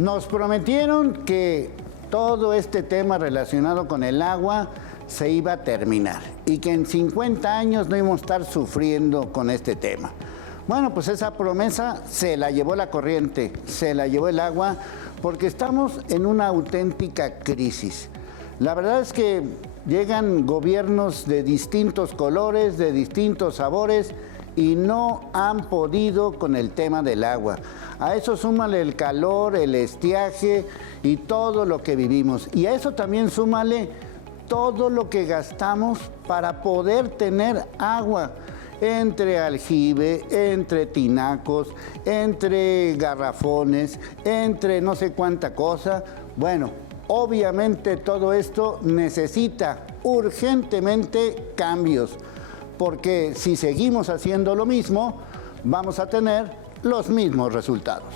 Nos prometieron que todo este tema relacionado con el agua se iba a terminar y que en 50 años no íbamos a estar sufriendo con este tema. Bueno, pues esa promesa se la llevó la corriente, se la llevó el agua, porque estamos en una auténtica crisis. La verdad es que llegan gobiernos de distintos colores, de distintos sabores, y no han podido con el tema del agua. A eso súmale el calor, el estiaje y todo lo que vivimos. Y a eso también súmale todo lo que gastamos para poder tener agua. Entre aljibe, entre tinacos, entre garrafones, entre no sé cuánta cosa. Bueno, obviamente todo esto necesita urgentemente cambios, porque si seguimos haciendo lo mismo, vamos a tener los mismos resultados.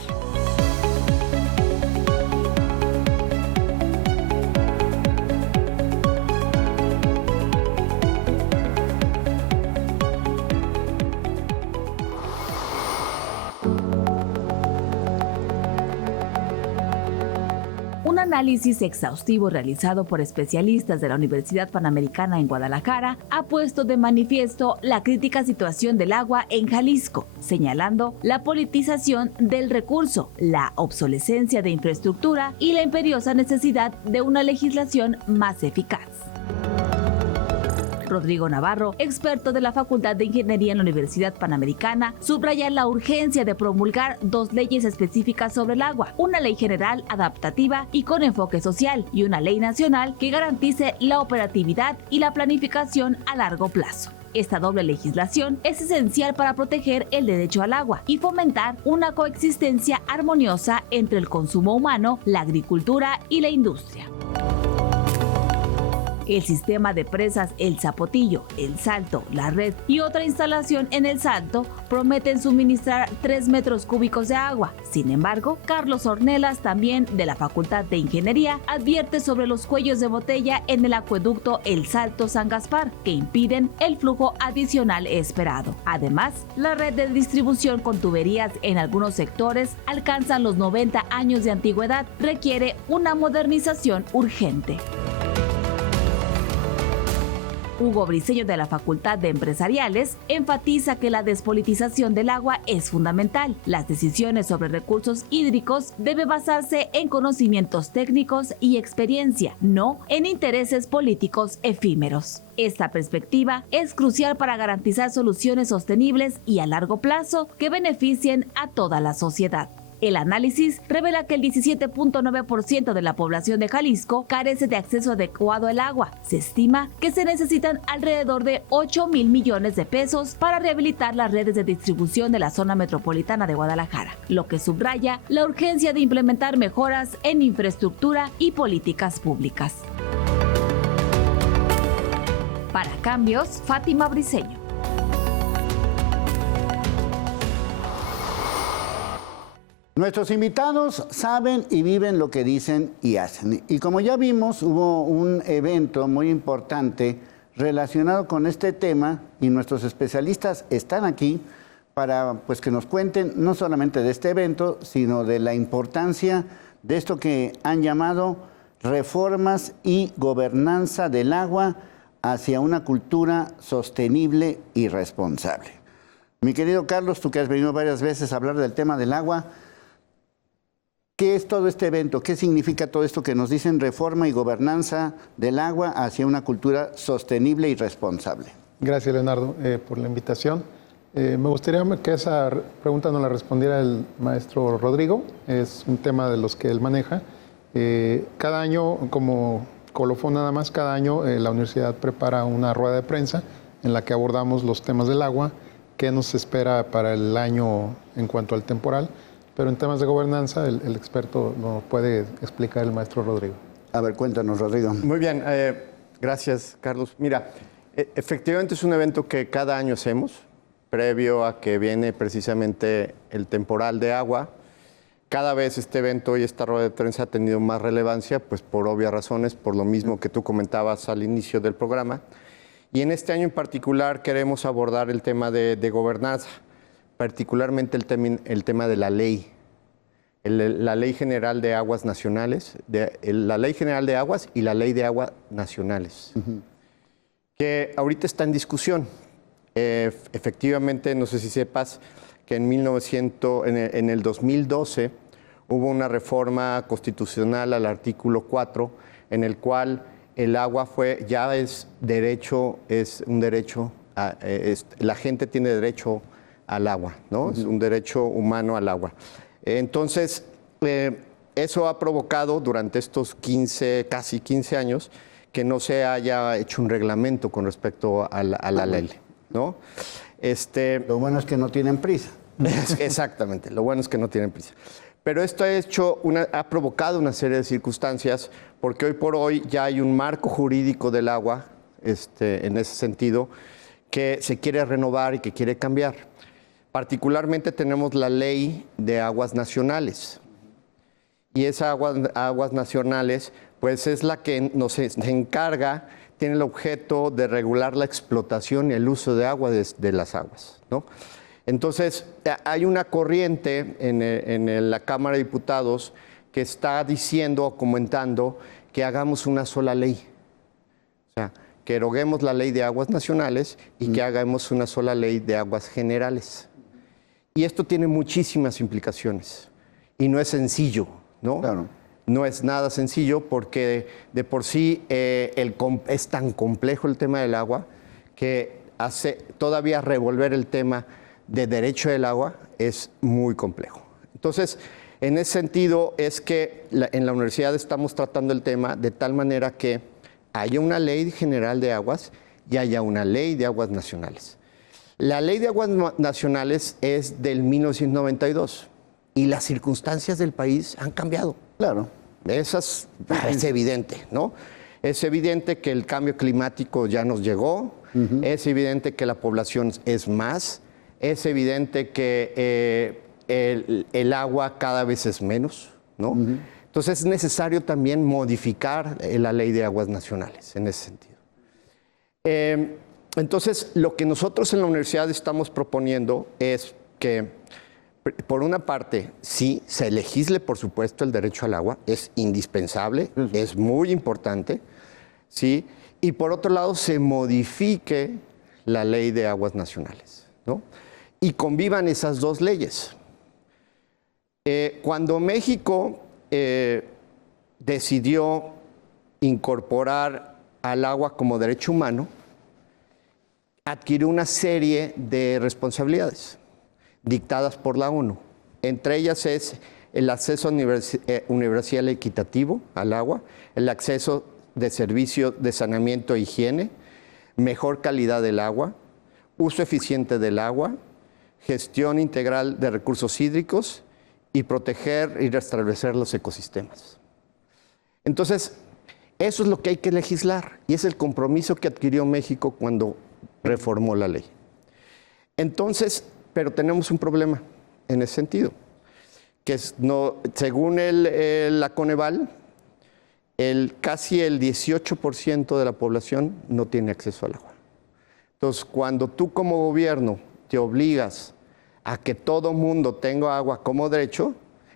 Un análisis exhaustivo realizado por especialistas de la Universidad Panamericana en Guadalajara ha puesto de manifiesto la crítica situación del agua en Jalisco, señalando la politización del recurso, la obsolescencia de infraestructura y la imperiosa necesidad de una legislación más eficaz. Rodrigo Navarro, experto de la Facultad de Ingeniería en la Universidad Panamericana, subraya la urgencia de promulgar 2 leyes específicas sobre el agua, una ley general adaptativa y con enfoque social y una ley nacional que garantice la operatividad y la planificación a largo plazo. Esta doble legislación es esencial para proteger el derecho al agua y fomentar una coexistencia armoniosa entre el consumo humano, la agricultura y la industria. El sistema de presas El Zapotillo, El Salto, La Red y otra instalación en El Salto prometen suministrar 3 metros cúbicos de agua. Sin embargo, Carlos Ornelas, también de la Facultad de Ingeniería, advierte sobre los cuellos de botella en el acueducto El Salto San Gaspar, que impiden el flujo adicional esperado. Además, la red de distribución con tuberías en algunos sectores alcanzan los 90 años de antigüedad, requiere una modernización urgente. Hugo Briceño, de la Facultad de Empresariales, enfatiza que la despolitización del agua es fundamental. Las decisiones sobre recursos hídricos deben basarse en conocimientos técnicos y experiencia, no en intereses políticos efímeros. Esta perspectiva es crucial para garantizar soluciones sostenibles y a largo plazo que beneficien a toda la sociedad. El análisis revela que el 17.9% de la población de Jalisco carece de acceso adecuado al agua. Se estima que se necesitan alrededor de 8,000 millones de pesos para rehabilitar las redes de distribución de la zona metropolitana de Guadalajara, lo que subraya la urgencia de implementar mejoras en infraestructura y políticas públicas. Para Cambios, Fátima Briceño. Nuestros invitados saben y viven lo que dicen y hacen. Y como ya vimos, hubo un evento muy importante relacionado con este tema y nuestros especialistas están aquí para que nos cuenten no solamente de este evento, sino de la importancia de esto que han llamado reformas y gobernanza del agua hacia una cultura sostenible y responsable. Mi querido Carlos, tú que has venido varias veces a hablar del tema del agua, ¿qué es todo este evento? ¿Qué significa todo esto que nos dicen reforma y gobernanza del agua hacia una cultura sostenible y responsable? Gracias, Leonardo, por la invitación. Me gustaría que esa pregunta nos la respondiera el maestro Rodrigo. Es un tema de los que él maneja. Cada año, como colofón nada más, cada año la universidad prepara una rueda de prensa en la que abordamos los temas del agua, qué nos espera para el año en cuanto al temporal. Pero en temas de gobernanza, el experto nos puede explicar el maestro Rodrigo. A ver, cuéntanos, Rodrigo. Muy bien, gracias, Carlos. Mira, efectivamente es un evento que cada año hacemos, previo a que viene precisamente el temporal de agua. Cada vez este evento y esta rueda de prensa ha tenido más relevancia, pues por obvias razones, por lo mismo que tú comentabas al inicio del programa. Y en este año en particular queremos abordar el tema de gobernanza, particularmente el tema de la ley. la Ley General de Aguas Nacionales, la Ley General de Aguas y la Ley de Aguas Nacionales, que ahorita está en discusión. Efectivamente, no sé si sepas que en el 2012 hubo una reforma constitucional al artículo 4, en el cual el agua es un derecho, la gente tiene derecho al agua, ¿no? Es un derecho humano al agua. Entonces, eso ha provocado durante estos casi 15 años que no se haya hecho un reglamento con respecto a la ley, ¿no? Lo bueno es que no tienen prisa. Exactamente, lo bueno es que no tienen prisa. Pero esto ha provocado una serie de circunstancias, porque hoy por hoy ya hay un marco jurídico del agua, en ese sentido, que se quiere renovar y que quiere cambiar. Particularmente tenemos la Ley de Aguas Nacionales. Y esa aguas nacionales, pues es la que se encarga, tiene el objeto de regular la explotación y el uso de agua de las aguas, ¿no? Entonces, hay una corriente en la Cámara de Diputados que está diciendo o comentando que hagamos una sola ley. O sea, que eroguemos la Ley de Aguas Nacionales y que hagamos una sola ley de aguas generales. Y esto tiene muchísimas implicaciones y no es sencillo, ¿no? Claro. No es nada sencillo porque de por sí es tan complejo el tema del agua que todavía revolver el tema de derecho del agua es muy complejo. Entonces, en ese sentido es que en la universidad estamos tratando el tema de tal manera que haya una ley general de aguas y haya una ley de aguas nacionales. La ley de aguas nacionales es del 1992 y las circunstancias del país han cambiado. Claro. Es evidente, ¿no? Es evidente que el cambio climático ya nos llegó, es evidente que la población es más, es evidente que el agua cada vez es menos, ¿no? Entonces es necesario también modificar la ley de aguas nacionales en ese sentido. Entonces, lo que nosotros en la universidad estamos proponiendo es que, por una parte, sí, se legisle, por supuesto, el derecho al agua, es indispensable, es muy importante, ¿sí? Y por otro lado, se modifique la ley de aguas nacionales, ¿no? Y convivan esas dos leyes. Cuando México decidió incorporar al agua como derecho humano, adquirió una serie de responsabilidades dictadas por la ONU. Entre ellas es el acceso universal equitativo al agua, el acceso de servicios de saneamiento e higiene, mejor calidad del agua, uso eficiente del agua, gestión integral de recursos hídricos y proteger y restablecer los ecosistemas. Entonces, eso es lo que hay que legislar y es el compromiso que adquirió México cuando reformó la ley. Entonces, pero tenemos un problema en ese sentido, que según la Coneval, casi el 18% de la población no tiene acceso al agua. Entonces, cuando tú como gobierno te obligas a que todo mundo tenga agua como derecho,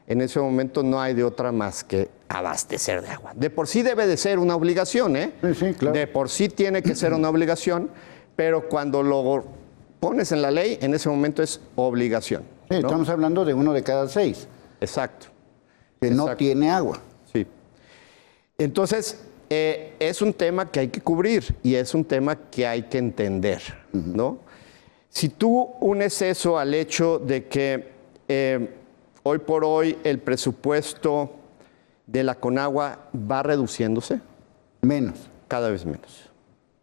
en ese momento no hay de otra más que abastecer de agua. De por sí debe de ser una obligación, ¿eh? Sí, claro. De por sí tiene que ser una obligación, pero cuando lo pones en la ley, en ese momento es obligación, Sí, ¿no? estamos hablando de 1 de cada 6 Exacto. que no tiene agua. Sí. Entonces, es un tema que hay que cubrir y es un tema que hay que entender, ¿no? Si tú unes eso al hecho de que hoy por hoy el presupuesto de la Conagua va reduciéndose, Menos. cada vez menos.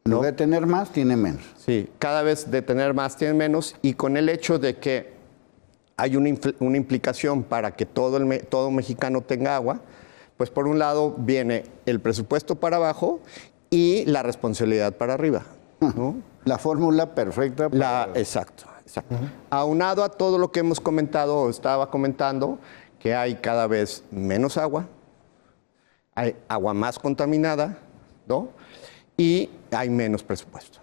En lugar de tener más, tiene menos. Sí, cada vez de tener más tiene menos y con el hecho de que hay una implicación para que todo mexicano tenga agua, pues por un lado viene el presupuesto para abajo y la responsabilidad para arriba, ¿no? La fórmula perfecta. Exacto. Aunado a todo lo que hemos comentado o estaba comentando, que hay cada vez menos agua, hay agua más contaminada, ¿no? Y hay menos presupuesto,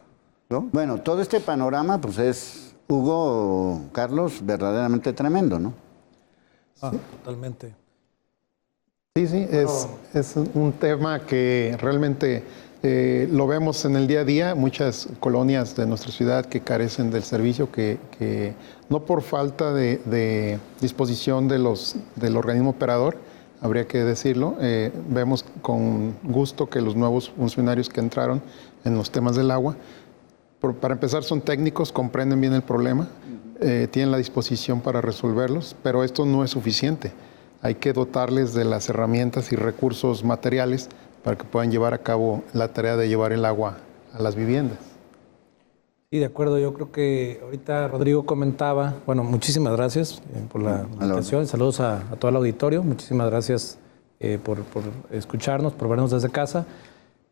¿no? Bueno, todo este panorama, pues es, Hugo, Carlos, verdaderamente tremendo, ¿no? Ah, totalmente. Sí, es un tema que realmente lo vemos en el día a día. Muchas colonias de nuestra ciudad que carecen del servicio, que no por falta de disposición del organismo operador, habría que decirlo. Vemos con gusto que los nuevos funcionarios que entraron en los temas del agua, para empezar, son técnicos, comprenden bien el problema, tienen la disposición para resolverlos, pero esto no es suficiente. Hay que dotarles de las herramientas y recursos materiales para que puedan llevar a cabo la tarea de llevar el agua a las viviendas. Sí, de acuerdo. Yo creo que ahorita Rodrigo comentaba, bueno, muchísimas gracias por la invitación. Saludos a todo el auditorio. Muchísimas gracias por escucharnos, por vernos desde casa.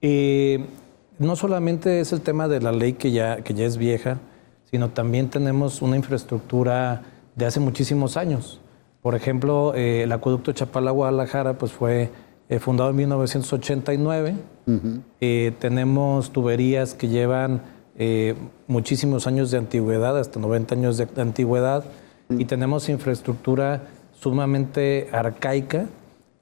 No solamente es el tema de la ley que ya es vieja, sino también tenemos una infraestructura de hace muchísimos años. Por ejemplo, el acueducto Chapala-Guadalajara pues fue fundado en 1989. Tenemos tuberías que llevan muchísimos años de antigüedad, hasta 90 años de antigüedad, y tenemos infraestructura sumamente arcaica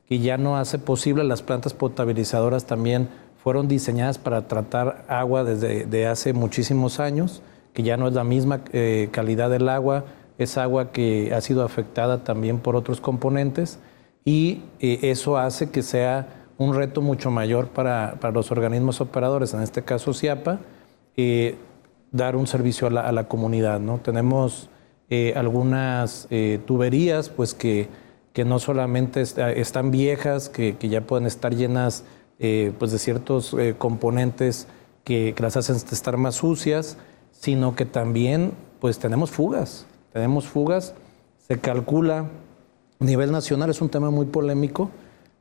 que ya no hace posible. Las plantas potabilizadoras también fueron diseñadas para tratar agua desde hace muchísimos años, que ya no es la misma calidad del agua. Es agua que ha sido afectada también por otros componentes, y eso hace que sea un reto mucho mayor para los organismos operadores, en este caso CIAPA, dar un servicio a la comunidad, ¿no? Tenemos algunas tuberías pues, que no solamente están viejas, que ya pueden estar llenas pues, de ciertos componentes que las hacen estar más sucias, sino que también pues, tenemos fugas. Se calcula a nivel nacional, es un tema muy polémico,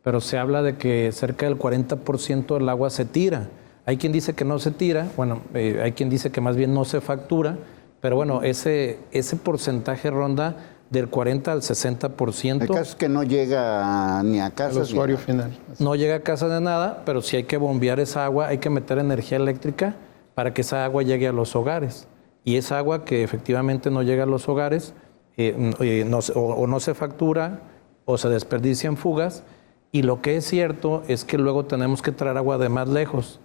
pero se habla de que cerca del 40% del agua se tira. Hay quien dice que no se tira, bueno, hay quien dice que más bien no se factura, pero bueno, ese porcentaje ronda del 40 al 60%. El caso es que no llega ni a casa. Al usuario final. No llega a casa de nada, pero sí hay que bombear esa agua, hay que meter energía eléctrica para que esa agua llegue a los hogares. Y esa agua que efectivamente no llega a los hogares, no se factura o se desperdicia en fugas. Y lo que es cierto es que luego tenemos que traer agua de más lejos,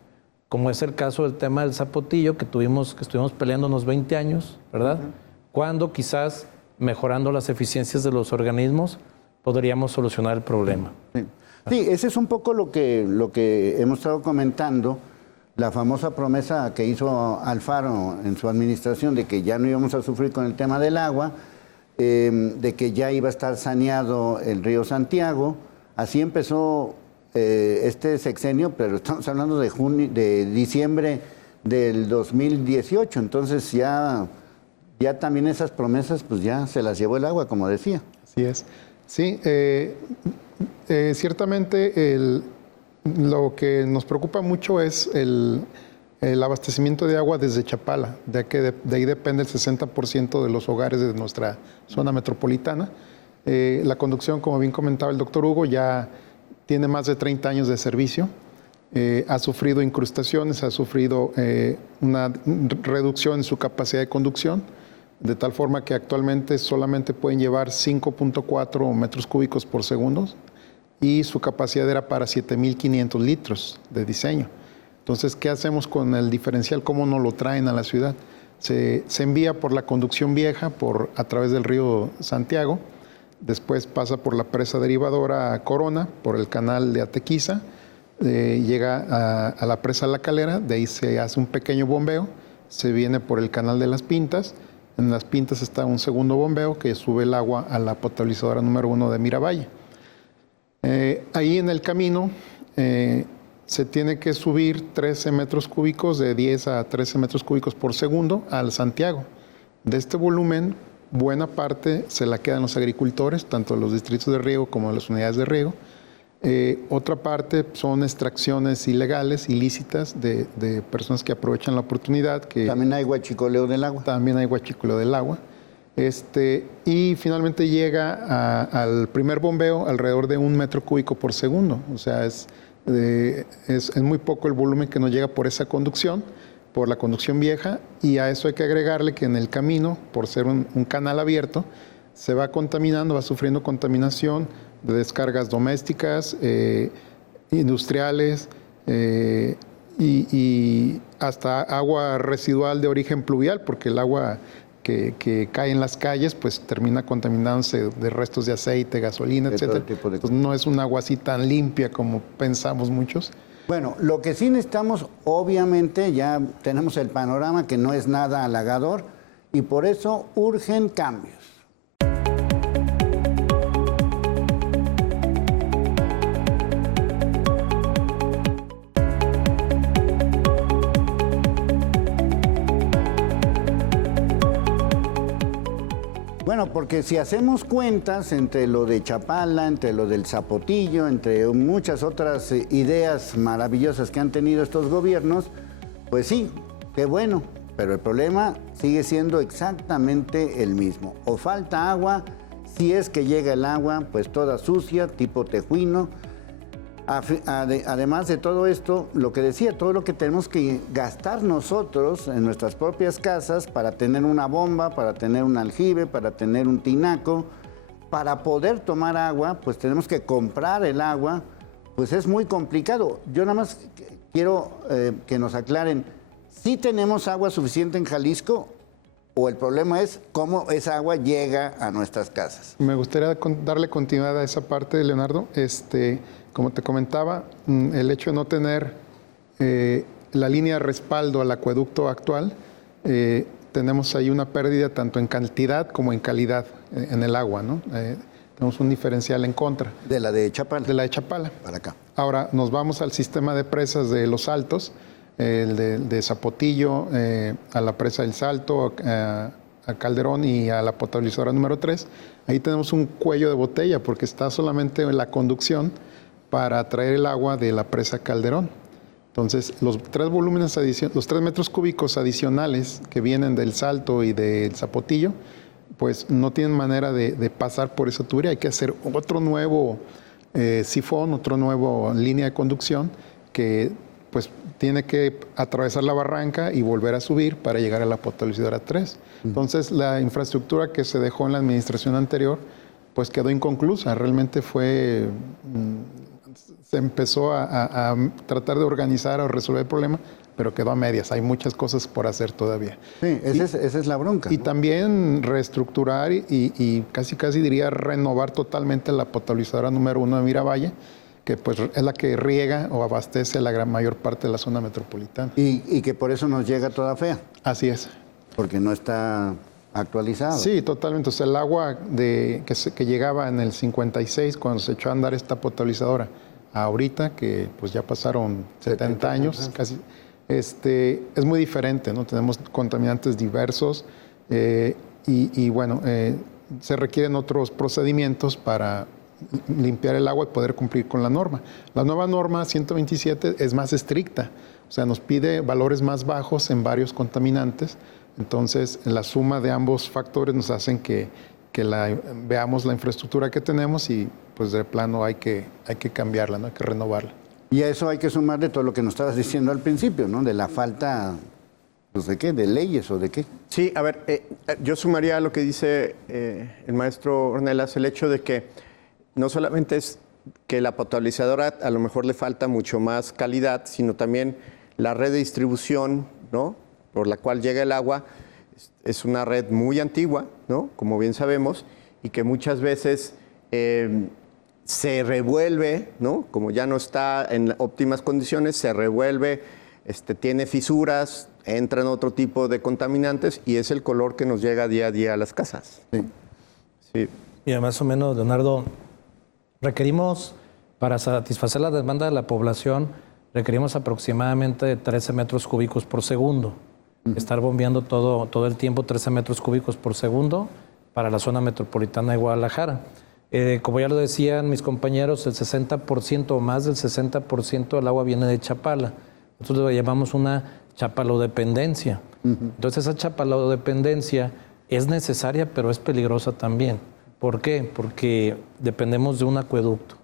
como es el caso del tema del Zapotillo, que estuvimos peleando unos 20 años, ¿verdad? Cuando quizás mejorando las eficiencias de los organismos podríamos solucionar el problema. Sí, ese es un poco lo que hemos estado comentando. La famosa promesa que hizo Alfaro en su administración de que ya no íbamos a sufrir con el tema del agua, de que ya iba a estar saneado el río Santiago. Así empezó este sexenio, pero estamos hablando de diciembre del 2018. Entonces ya también esas promesas pues ya se las llevó el agua, como decía. Así es. Sí, ciertamente lo que nos preocupa mucho es el abastecimiento de agua desde Chapala, de ahí depende el 60% de los hogares de nuestra zona metropolitana. La conducción, como bien comentaba el doctor Hugo, ya tiene más de 30 años de servicio, ha sufrido incrustaciones, ha sufrido una reducción en su capacidad de conducción, de tal forma que actualmente solamente pueden llevar 5.4 metros cúbicos por segundo, y su capacidad era para 7.500 litros de diseño. Entonces, ¿qué hacemos con el diferencial? ¿Cómo nos lo traen a la ciudad? Se envía por la conducción vieja, a través del río Santiago, después pasa por la presa derivadora Corona, por el canal de Atequiza, llega a la presa La Calera, de ahí se hace un pequeño bombeo, se viene por el canal de Las Pintas, en Las Pintas está un segundo bombeo que sube el agua a la potabilizadora número 1 de Miravalle. Ahí en el camino se tiene que subir 13 metros cúbicos, de 10 a 13 metros cúbicos por segundo al Santiago. De este volumen, buena parte se la quedan los agricultores, tanto los distritos de riego como las unidades de riego. Otra parte son extracciones ilegales, ilícitas, de personas que aprovechan la oportunidad. También hay huachicoleo del agua. También hay huachicoleo del agua. Y finalmente llega al primer bombeo alrededor de 1 metro cúbico por segundo. O sea, es muy poco el volumen que nos llega por esa conducción, por la conducción vieja, y a eso hay que agregarle que en el camino, por ser un canal abierto, se va contaminando, va sufriendo contaminación de descargas domésticas, industriales y hasta agua residual de origen pluvial, porque el agua que cae en las calles pues termina contaminándose de restos de aceite, gasolina, De todo etcétera. tipo de Pues no es un agua así tan limpia como pensamos muchos. Bueno, lo que sí necesitamos, obviamente, ya tenemos el panorama que no es nada halagador y por eso urgen cambios. Bueno, porque si hacemos cuentas entre lo de Chapala, entre lo del Zapotillo, entre muchas otras ideas maravillosas que han tenido estos gobiernos, pues sí, qué bueno, pero el problema sigue siendo exactamente el mismo. O falta agua, si es que llega el agua, pues toda sucia, tipo tejuino. Además de todo esto, lo que decía, todo lo que tenemos que gastar nosotros en nuestras propias casas para tener una bomba, para tener un aljibe, para tener un tinaco, para poder tomar agua, pues tenemos que comprar el agua, pues es muy complicado. Yo nada más quiero que nos aclaren, ¿sí tenemos agua suficiente en Jalisco o el problema es cómo esa agua llega a nuestras casas? Me gustaría darle continuidad a esa parte, Leonardo. Como te comentaba, el hecho de no tener la línea de respaldo al acueducto actual, tenemos ahí una pérdida tanto en cantidad como en calidad en el agua, ¿no? Tenemos un diferencial en contra. De la de Chapala. De la de Chapala. Para acá. Ahora nos vamos al sistema de presas de Los Altos, el de Zapotillo, a la presa del Salto, a Calderón y a la potabilizadora número 3. Ahí tenemos un cuello de botella porque está solamente en la conducción para traer el agua de la presa Calderón. Entonces, los 3 metros cúbicos adicionales que vienen del Salto y del Zapotillo, pues no tienen manera de pasar por esa tubería. Hay que hacer otro nuevo sifón, otro nuevo línea de conducción que pues tiene que atravesar la barranca y volver a subir para llegar a la potabilizadora 3. Entonces, la infraestructura que se dejó en la administración anterior, pues quedó inconclusa. Realmente se empezó a tratar de organizar o resolver el problema, pero quedó a medias. Hay muchas cosas por hacer todavía. Sí, esa es la bronca. Y ¿no? también reestructurar y casi diría renovar totalmente la potabilizadora número 1 de Miravalle, que pues es la que riega o abastece la gran mayor parte de la zona metropolitana. Y que por eso nos llega toda fea, Así es. porque no está actualizado. Sí, totalmente. O sea, el agua que llegaba en el 56, cuando se echó a andar esta potabilizadora, ahorita que pues ya pasaron 70 años, casi, es muy diferente, ¿no? Tenemos contaminantes diversos y bueno, se requieren otros procedimientos para limpiar el agua y poder cumplir con la norma. La nueva norma 127 es más estricta, o sea, nos pide valores más bajos en varios contaminantes. Entonces, la suma de ambos factores nos hacen que veamos la infraestructura que tenemos y pues de plano hay que cambiarla, ¿no? Hay que renovarla. Y a eso hay que sumarle todo lo que nos estabas diciendo al principio, ¿no? De la falta, pues, ¿de qué? ¿De leyes o de qué? Sí, a ver, yo sumaría a lo que dice el maestro Ornelas, el hecho de que no solamente es que la potabilizadora a lo mejor le falta mucho más calidad, sino también la red de distribución, ¿no?, por la cual llega el agua, es una red muy antigua, ¿no?, como bien sabemos, y que muchas veces se revuelve, ¿no?, como ya no está en óptimas condiciones, se revuelve, tiene fisuras, entra en otro tipo de contaminantes y es el color que nos llega día a día a las casas. Sí. Sí. Mira, más o menos, Leonardo, requerimos, para satisfacer la demanda de la población, requerimos aproximadamente 13 metros cúbicos por segundo. Estar bombeando todo el tiempo 13 metros cúbicos por segundo para la zona metropolitana de Guadalajara. Como ya lo decían mis compañeros, el 60% o más del 60% del agua viene de Chapala. Nosotros lo llamamos una chapalodependencia. Entonces, esa chapalodependencia es necesaria, pero es peligrosa también. ¿Por qué? Porque dependemos de un acueducto.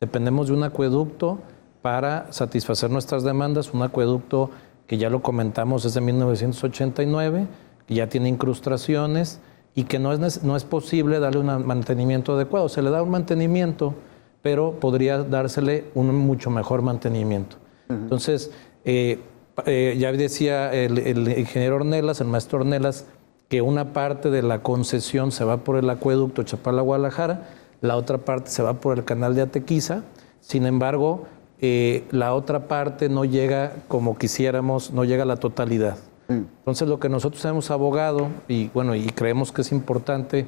Dependemos de un acueducto para satisfacer nuestras demandas, un acueducto que ya lo comentamos desde 1989, que ya tiene incrustaciones, y que no es posible darle un mantenimiento adecuado. Se le da un mantenimiento, pero podría dársele un mucho mejor mantenimiento. Entonces, ya decía el ingeniero Ornelas, el maestro Ornelas, que una parte de la concesión se va por el acueducto Chapala-Guadalajara, la otra parte se va por el canal de Atequiza. Sin embargo, la otra parte no llega como quisiéramos, no llega a la totalidad. Entonces, lo que nosotros hemos abogado y creemos que es importante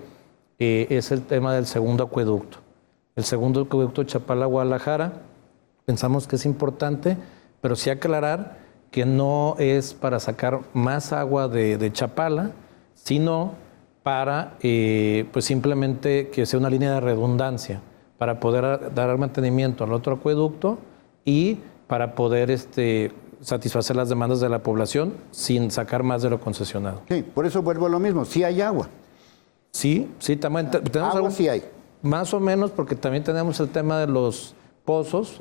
es el tema del segundo acueducto. El segundo acueducto Chapala-Guadalajara, pensamos que es importante, pero sí aclarar que no es para sacar más agua de Chapala, sino para pues simplemente que sea una línea de redundancia, para poder dar mantenimiento al otro acueducto y para poder satisfacer las demandas de la población sin sacar más de lo concesionado. Sí, por eso vuelvo a lo mismo, sí hay agua. Sí, también tenemos Agua sí hay. más o menos, porque también tenemos el tema de los pozos,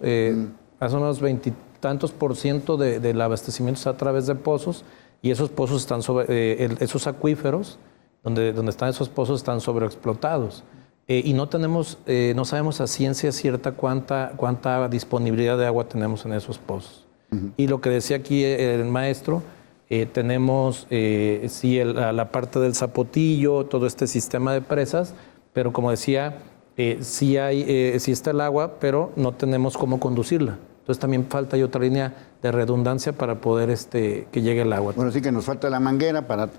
más o menos 20 tantos % del abastecimiento está a través de pozos, y esos pozos están esos acuíferos donde están esos pozos están sobreexplotados. Y no sabemos a ciencia cierta cuánta disponibilidad de agua tenemos en esos pozos. Y lo que decía aquí el maestro, tenemos la parte del Zapotillo, todo este sistema de presas, pero como decía, sí está el agua, pero no tenemos cómo conducirla. Entonces también falta otra línea de redundancia para poder que llegue el agua. Bueno, sí que nos falta la manguera para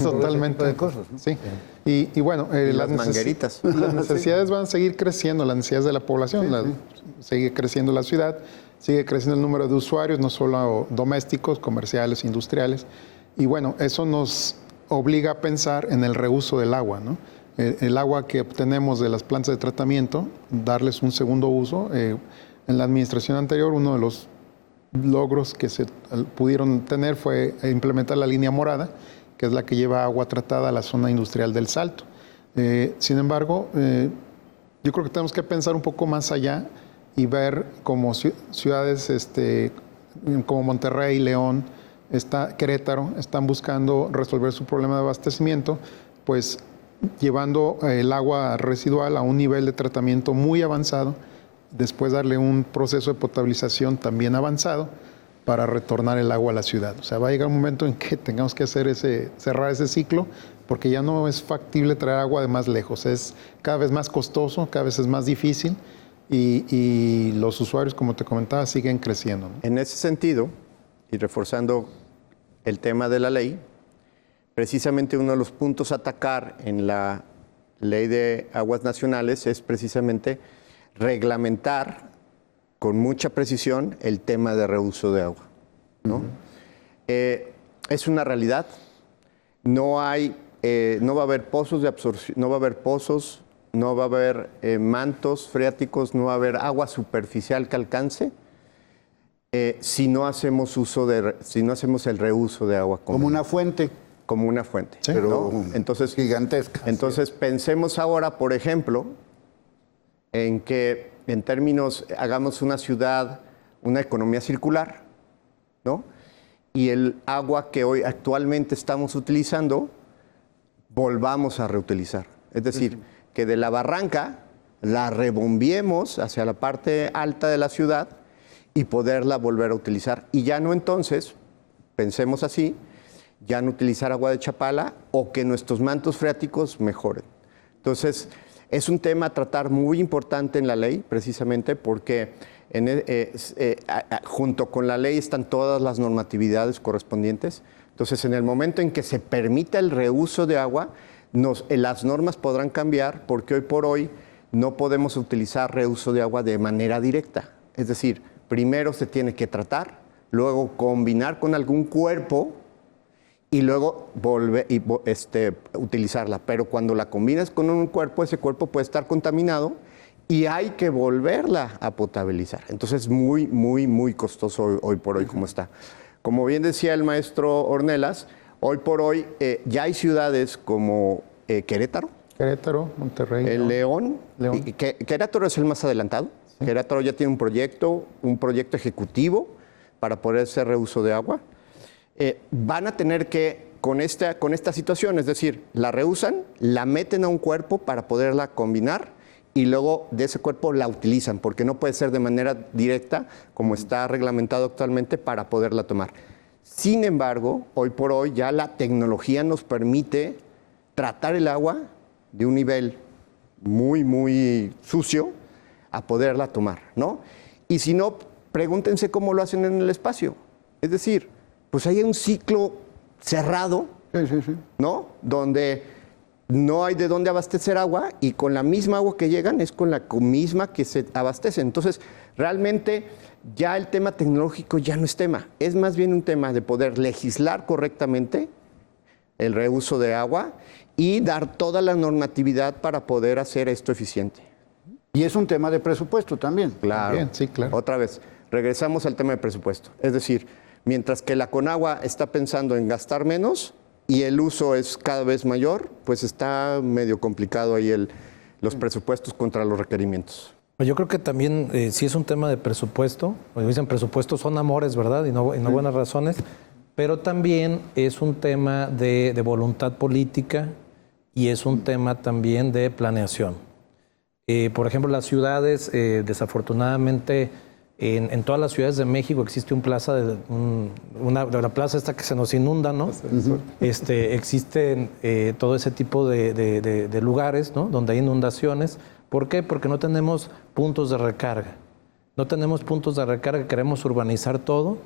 totalmente de cosas, ¿no? Sí. Y bueno, las mangueritas. Las necesidades van a seguir creciendo, las necesidades de la población, sigue creciendo la ciudad, sigue creciendo el número de usuarios, no solo domésticos, comerciales, industriales. Y bueno, eso nos obliga a pensar en el reuso del agua, ¿no? El agua que obtenemos de las plantas de tratamiento, darles un segundo uso. En la administración anterior, uno de los logros que se pudieron tener fue implementar la línea morada, que es la que lleva agua tratada a la zona industrial del Salto. Sin embargo, yo creo que tenemos que pensar un poco más allá y ver como ciudades como Monterrey, León, Querétaro, están buscando resolver su problema de abastecimiento, pues llevando el agua residual a un nivel de tratamiento muy avanzado, después darle un proceso de potabilización también avanzado para retornar el agua a la ciudad. O sea, va a llegar un momento en que tengamos que cerrar ese ciclo, porque ya no es factible traer agua de más lejos. Es cada vez más costoso, cada vez es más difícil y los usuarios, como te comentaba, siguen creciendo, ¿no? En ese sentido, y reforzando el tema de la ley, precisamente uno de los puntos a atacar en la Ley de Aguas Nacionales es precisamente reglamentar con mucha precisión el tema de reuso de agua, ¿no? Es una realidad. No va a haber pozos de absorción, no va a haber pozos, no va a haber mantos freáticos, no va a haber agua superficial que alcance si no hacemos el reuso de agua como una fuente. Como una fuente, sí, pero entonces gigantesca. Entonces pensemos ahora, por ejemplo, en que en términos, hagamos una ciudad, una economía circular, ¿no? Y el agua que hoy actualmente estamos utilizando, volvamos a reutilizar. Es decir, que de la barranca la rebombiemos hacia la parte alta de la ciudad y poderla volver a utilizar. Y ya no entonces, pensemos así, ya no utilizar agua de Chapala o que nuestros mantos freáticos mejoren. Entonces, es un tema a tratar muy importante en la ley, precisamente porque junto con la ley están todas las normatividades correspondientes. Entonces, en el momento en que se permita el reuso de agua, las normas podrán cambiar porque hoy por hoy no podemos utilizar reuso de agua de manera directa. Es decir, primero se tiene que tratar, luego combinar con algún cuerpo y luego utilizarla. Pero cuando la combinas con un cuerpo, ese cuerpo puede estar contaminado y hay que volverla a potabilizar. Entonces es muy, muy, muy costoso hoy por hoy como está. Como bien decía el maestro Ornelas, hoy por hoy ya hay ciudades como Querétaro, Monterrey, León. Querétaro es el más adelantado. Sí. Querétaro ya tiene un proyecto ejecutivo para poder hacer reuso de agua. Van a tener que con esta situación, es decir, la reusan, la meten a un cuerpo para poderla combinar y luego de ese cuerpo la utilizan, porque no puede ser de manera directa, como está reglamentado actualmente, para poderla tomar. Sin embargo, hoy por hoy ya la tecnología nos permite tratar el agua de un nivel muy, muy sucio a poderla tomar, ¿no? Y si no, pregúntense cómo lo hacen en el espacio. Es decir, pues hay un ciclo cerrado, ¿no? Donde no hay de dónde abastecer agua y con la misma agua que llegan es con la misma que se abastece. Entonces, realmente ya el tema tecnológico ya no es tema. Es más bien un tema de poder legislar correctamente el reuso de agua y dar toda la normatividad para poder hacer esto eficiente. Y es un tema de presupuesto también. Claro. Bien, sí, claro. Otra vez, regresamos al tema de presupuesto. Es decir, mientras que la Conagua está pensando en gastar menos y el uso es cada vez mayor, pues está medio complicado ahí los presupuestos contra los requerimientos. Yo creo que también sí es un tema de presupuesto. Como dicen, presupuestos son amores, ¿verdad? Y no buenas razones. Pero también es un tema de voluntad política y es un tema también de planeación. Por ejemplo, las ciudades, desafortunadamente, en todas las ciudades de México existe la plaza esta que se nos inunda, ¿no? Existen todo ese tipo de lugares, ¿no? Donde hay inundaciones. ¿Por qué? Porque no tenemos puntos de recarga. No tenemos puntos de recarga, queremos urbanizar todo,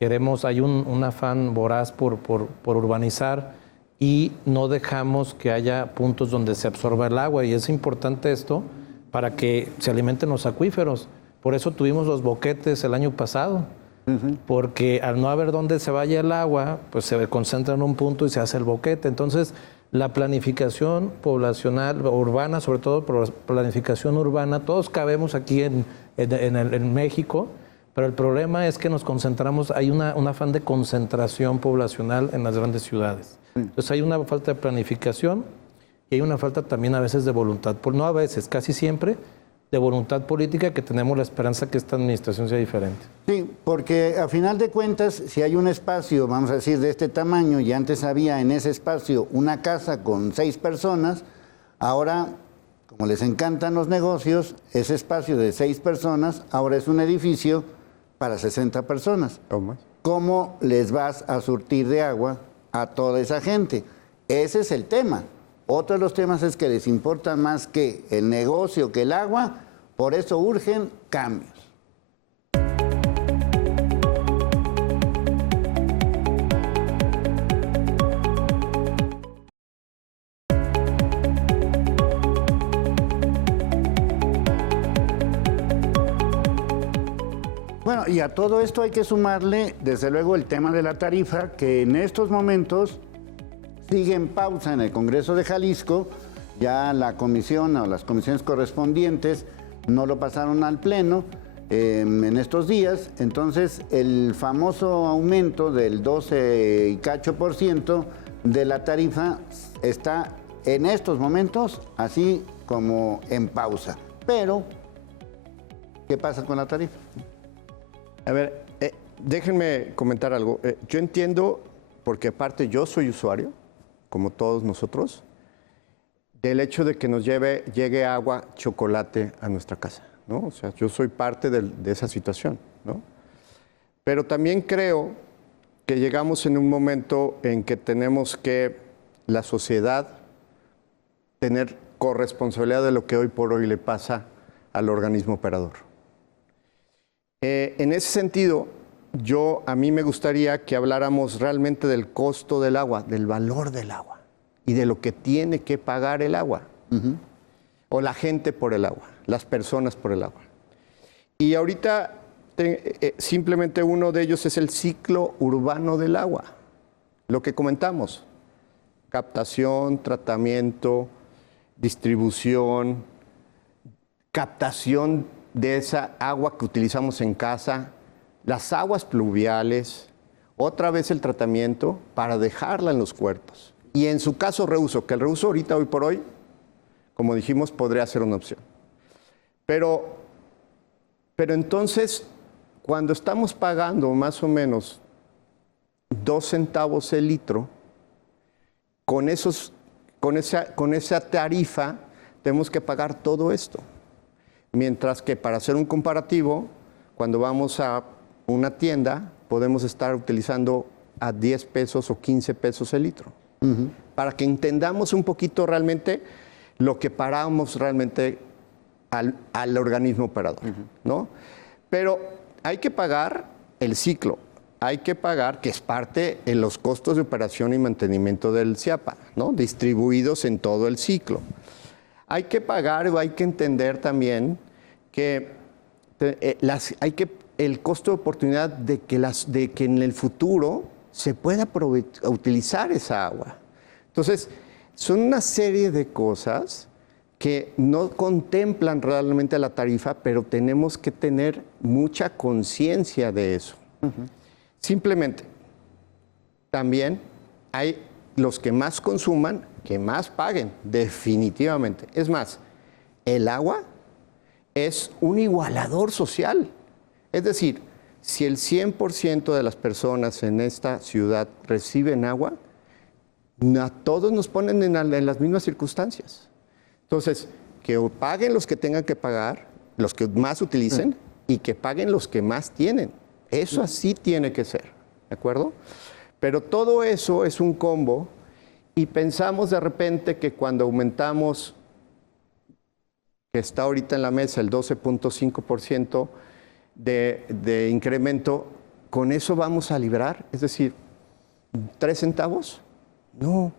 hay un afán voraz por urbanizar y no dejamos que haya puntos donde se absorba el agua. Y es importante esto para que se alimenten los acuíferos. Por eso tuvimos los boquetes el año pasado, porque al no haber dónde se vaya el agua, pues se concentra en un punto y se hace el boquete. Entonces, la planificación poblacional, urbana, sobre todo planificación urbana, todos cabemos aquí en México, pero el problema es que nos concentramos, hay un afán de concentración poblacional en las grandes ciudades. Entonces hay una falta de planificación y hay una falta también a veces de voluntad, no a veces, casi siempre, de voluntad política, que tenemos la esperanza que esta administración sea diferente. Sí, porque a final de cuentas, si hay un espacio, vamos a decir, de este tamaño, y antes había en ese espacio una casa con 6 personas, ahora, como les encantan los negocios, ese espacio de 6 personas ahora es un edificio para 60 personas. ¿Cómo les vas a surtir de agua a toda esa gente? Ese es el tema. Otro de los temas es que les importa más que el negocio, que el agua, por eso urgen cambios. Bueno, y a todo esto hay que sumarle, desde luego, el tema de la tarifa, que en estos momentos sigue en pausa en el Congreso de Jalisco. Ya la comisión o las comisiones correspondientes no lo pasaron al Pleno en estos días. Entonces, el famoso aumento del 12 y cacho % de la tarifa está en estos momentos así como en pausa. Pero, ¿qué pasa con la tarifa? A ver, déjenme comentar algo. Yo entiendo, porque aparte yo soy usuario, como todos nosotros, del hecho de que nos llegue agua, chocolate a nuestra casa, ¿no? O sea, yo soy parte de esa situación, ¿no? Pero también creo que llegamos en un momento en que tenemos que, la sociedad, tener corresponsabilidad de lo que hoy por hoy le pasa al organismo operador. En ese sentido, a mí me gustaría que habláramos realmente del costo del agua, del valor del agua y de lo que tiene que pagar el agua, o la gente por el agua, las personas por el agua. Y ahorita simplemente uno de ellos es el ciclo urbano del agua, lo que comentamos, captación, tratamiento, distribución, captación de esa agua que utilizamos en casa, las aguas pluviales, otra vez el tratamiento para dejarla en los cuerpos. Y en su caso reuso, que el reuso ahorita, hoy por hoy, como dijimos, podría ser una opción. Pero entonces, cuando estamos pagando más o menos 2 centavos el litro, con esa tarifa tenemos que pagar todo esto. Mientras que para hacer un comparativo, cuando vamos a una tienda, podemos estar utilizando a 10 pesos o 15 pesos el litro. Para que entendamos un poquito realmente lo que pagamos realmente al organismo operador, ¿no? Pero hay que pagar el ciclo, hay que pagar, que es parte en los costos de operación y mantenimiento del CIAPA, ¿no? Distribuidos en todo el ciclo. Hay que pagar o hay que entender también que el costo de oportunidad de que en el futuro se pueda utilizar esa agua. Entonces, son una serie de cosas que no contemplan realmente la tarifa, pero tenemos que tener mucha conciencia de eso. Simplemente, también hay los que más consuman, que más paguen, definitivamente. Es más, el agua es un igualador social. Es decir, si el 100% de las personas en esta ciudad reciben agua, a todos nos ponen en las mismas circunstancias. Entonces, que paguen los que tengan que pagar, los que más utilicen, y que paguen los que más tienen. Eso así tiene que ser, ¿de acuerdo? Pero todo eso es un combo y pensamos de repente que cuando aumentamos, que está ahorita en la mesa el 12.5% de incremento, ¿con eso vamos a librar? Es decir, 3 centavos. No,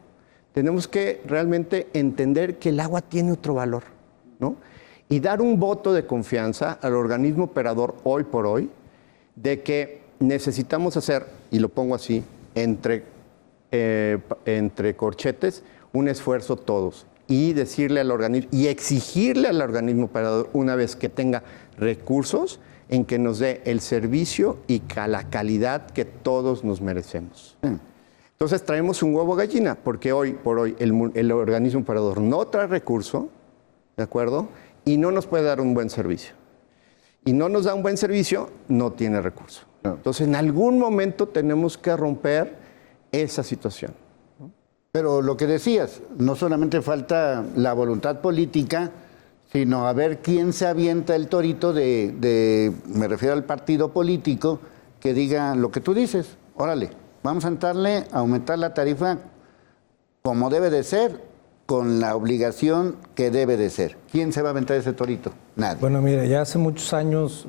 tenemos que realmente entender que el agua tiene otro valor, ¿no? Y dar un voto de confianza al organismo operador hoy por hoy de que necesitamos hacer, y lo pongo así, entre corchetes, un esfuerzo todos y decirle al organismo y exigirle al organismo operador una vez que tenga recursos en que nos dé el servicio y la calidad que todos nos merecemos. Entonces traemos un huevo gallina, porque hoy por hoy el organismo operador no trae recurso, ¿de acuerdo? Y no nos puede dar un buen servicio. Y no nos da un buen servicio, no tiene recurso. Entonces en algún momento tenemos que romper esa situación. Pero lo que decías, no solamente falta la voluntad política, sino a ver quién se avienta el torito me refiero al partido político, que diga lo que tú dices, órale. Vamos a entrarle a aumentar la tarifa como debe de ser, con la obligación que debe de ser. ¿Quién se va a aventar ese torito? Nadie. Bueno, mire, ya hace muchos años,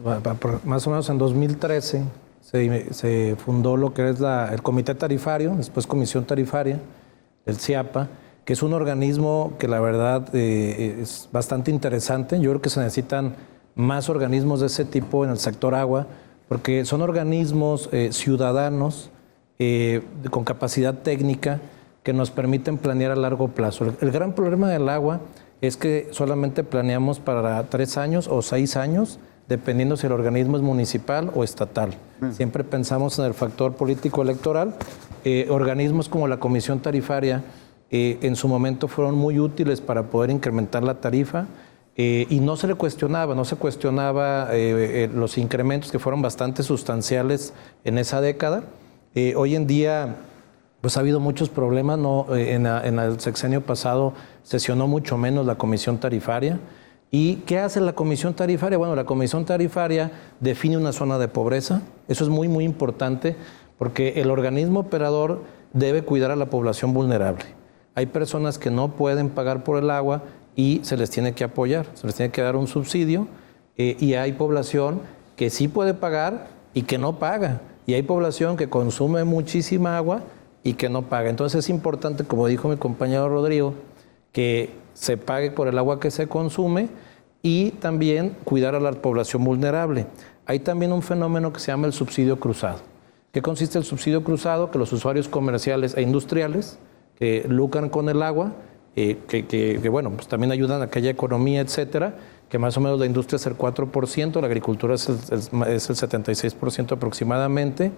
más o menos en 2013, se fundó lo que es el Comité Tarifario, después Comisión Tarifaria, el CIAPA, que es un organismo que la verdad es bastante interesante. Yo creo que se necesitan más organismos de ese tipo en el sector agua, porque son organismos ciudadanos, con capacidad técnica que nos permiten planear a largo plazo. El gran problema del agua es que solamente planeamos para 3 años o 6 años, dependiendo si el organismo es municipal o estatal. Siempre pensamos en el factor político electoral. Organismos como la Comisión Tarifaria en su momento fueron muy útiles para poder incrementar la tarifa y no se cuestionaba los incrementos que fueron bastante sustanciales en esa década. Hoy en día pues ha habido muchos problemas, ¿no? En el sexenio pasado sesionó mucho menos la Comisión Tarifaria. ¿Y qué hace la Comisión Tarifaria? Bueno, la Comisión Tarifaria define una zona de pobreza. Eso es muy, muy importante porque el organismo operador debe cuidar a la población vulnerable. Hay personas que no pueden pagar por el agua y se les tiene que apoyar, se les tiene que dar un subsidio y hay población que sí puede pagar y que no paga. Y hay población que consume muchísima agua y que no paga. Entonces es importante, como dijo mi compañero Rodrigo, que se pague por el agua que se consume y también cuidar a la población vulnerable. Hay también un fenómeno que se llama el subsidio cruzado. ¿Qué consiste el subsidio cruzado? Que los usuarios comerciales e industriales que lucran con el agua, que bueno, pues también ayudan a que haya economía, etcétera, que más o menos la industria es el 4%, la agricultura es el 76% aproximadamente,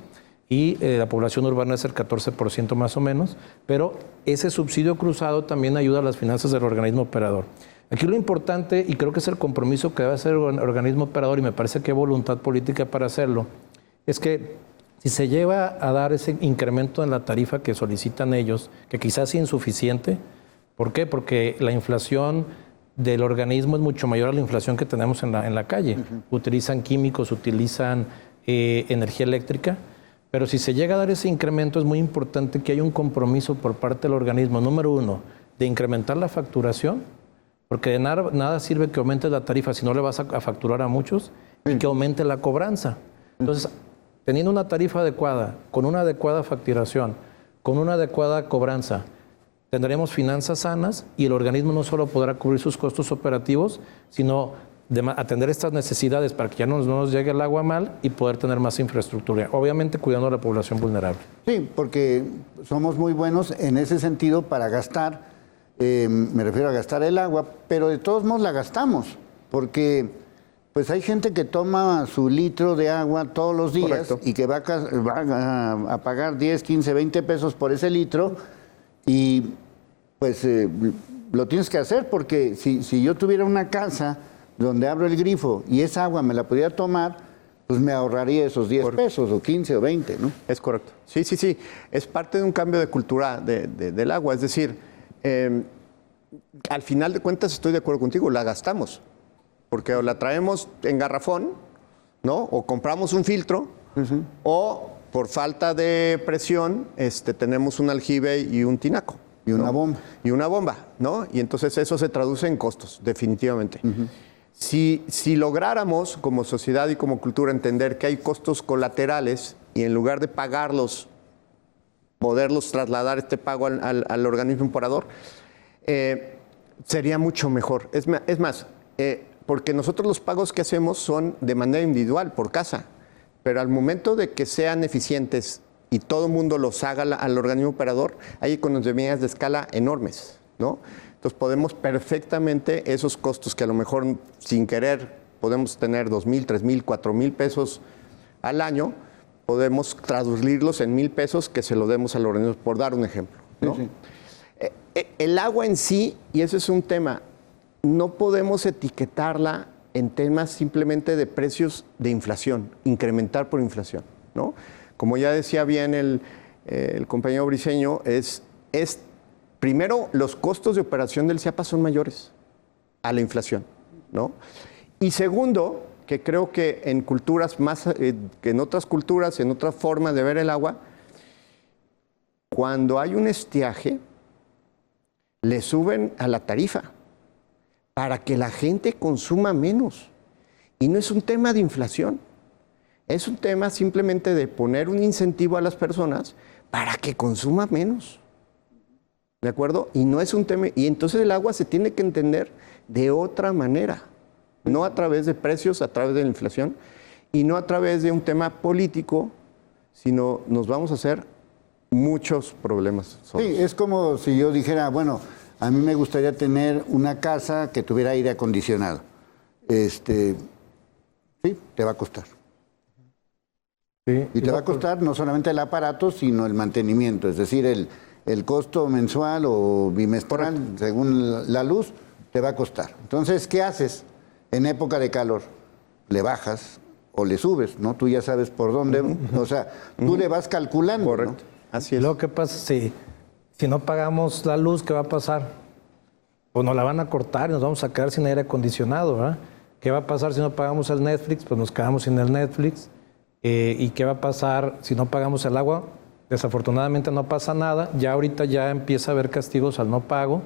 y la población urbana es el 14% más o menos, pero ese subsidio cruzado también ayuda a las finanzas del organismo operador. Aquí lo importante, y creo que es el compromiso que debe hacer el organismo operador, y me parece que hay voluntad política para hacerlo, es que Si se lleva a dar ese incremento en la tarifa que solicitan ellos, que quizás es insuficiente, ¿por qué? Porque la inflación del organismo es mucho mayor a la inflación que tenemos en la calle. Utilizan químicos, utilizan energía eléctrica, pero si se llega a dar ese incremento es muy importante que haya un compromiso por parte del organismo, número uno, de incrementar la facturación, porque de nada sirve que aumentes la tarifa si no le vas a facturar a muchos, y que aumente la cobranza. Entonces, teniendo una tarifa adecuada, con una adecuada facturación, con una adecuada cobranza, tendremos finanzas sanas y el organismo no solo podrá cubrir sus costos operativos, sino atender estas necesidades para que ya no nos llegue el agua mal y poder tener más infraestructura, obviamente cuidando a la población vulnerable. Sí, porque somos muy buenos en ese sentido para gastar, me refiero a gastar el agua, pero de todos modos la gastamos, porque pues hay gente que toma su litro de agua todos los días. Correcto. Y que va a pagar 10, 15, 20 pesos por ese litro y pues lo tienes que hacer porque si yo tuviera una casa donde abro el grifo y esa agua me la pudiera tomar, pues me ahorraría esos 10 pesos o 15 o 20, ¿no? Es correcto. Sí. Es parte de un cambio de cultura del agua. Es decir, al final de cuentas estoy de acuerdo contigo, la gastamos. Porque o la traemos en garrafón, ¿no? O compramos un filtro, o por falta de presión tenemos un aljibe y un tinaco. Y una bomba. Y una bomba, ¿no? Y entonces eso se traduce en costos, definitivamente. Si lográramos como sociedad y como cultura entender que hay costos colaterales y en lugar de pagarlos, poderlos trasladar este pago al organismo importador, sería mucho mejor. Es más, porque nosotros los pagos que hacemos son de manera individual, por casa, pero al momento de que sean eficientes y todo el mundo los haga al organismo operador, hay economías de escala enormes, ¿no? Entonces podemos perfectamente esos costos que a lo mejor sin querer podemos tener 2,000, 3,000, 4,000 pesos al año, podemos traducirlos en 1,000 pesos que se lo demos al organismo, por dar un ejemplo, ¿no? Sí. El agua en sí, y ese es un tema, no podemos etiquetarla en temas simplemente de precios de inflación, incrementar por inflación, ¿no? Como ya decía bien el compañero Briceño, primero, los costos de operación del CIAPA son mayores a la inflación, ¿no? Y segundo, que creo que en culturas más, que en otras culturas, en otra forma de ver el agua, cuando hay un estiaje, le suben a la tarifa para que la gente consuma menos. Y no es un tema de inflación, es un tema simplemente de poner un incentivo a las personas para que consuman menos. ¿De acuerdo? Y no es un tema, y entonces el agua se tiene que entender de otra manera, no a través de precios, a través de la inflación, y no a través de un tema político, sino nos vamos a hacer muchos problemas. Sí, es como si yo dijera, bueno, a mí me gustaría tener una casa que tuviera aire acondicionado. Sí, te va a costar. Sí, y te va a costar no solamente el aparato, sino el mantenimiento, es decir, el costo mensual o bimestral, según la luz, te va a costar. Entonces, ¿qué haces en época de calor? Le bajas o le subes, ¿no? Tú ya sabes por dónde, o sea, tú le vas calculando. Correcto. ¿no? Así es. Lo que pasa, si no pagamos la luz, ¿qué va a pasar? Pues nos la van a cortar y nos vamos a quedar sin aire acondicionado, ¿verdad? ¿Qué va a pasar si no pagamos el Netflix? Pues nos quedamos sin el Netflix. ¿Y qué va a pasar si no pagamos el agua? Desafortunadamente no pasa nada. Ya ahorita ya empieza a haber castigos al no pago.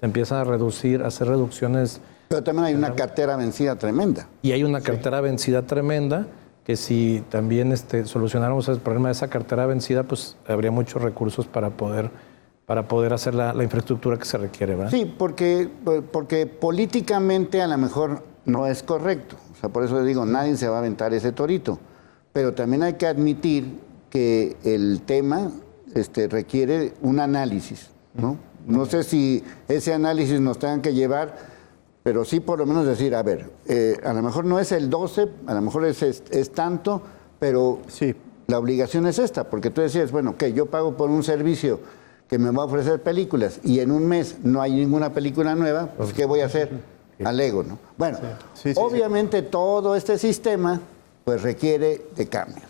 Te empiezan a reducir, a hacer reducciones. Pero también hay una cartera vencida tremenda. Y hay una cartera vencida tremenda, que si también solucionáramos el problema de esa cartera vencida, pues habría muchos recursos para poder hacer la infraestructura que se requiere, ¿verdad? Sí, porque políticamente a lo mejor no es correcto. O sea, por eso digo, nadie se va a aventar ese torito. Pero también hay que admitir que el tema requiere un análisis, ¿no? No sé si ese análisis nos tengan que llevar, pero sí por lo menos decir, a ver, a lo mejor no es el 12, a lo mejor es tanto, pero sí, la obligación es esta, porque tú decías, bueno, que yo pago por un servicio que me va a ofrecer películas y en un mes no hay ninguna película nueva, pues ¿qué voy a hacer? Alego, ¿no? Bueno, obviamente todo este sistema pues requiere de cambios.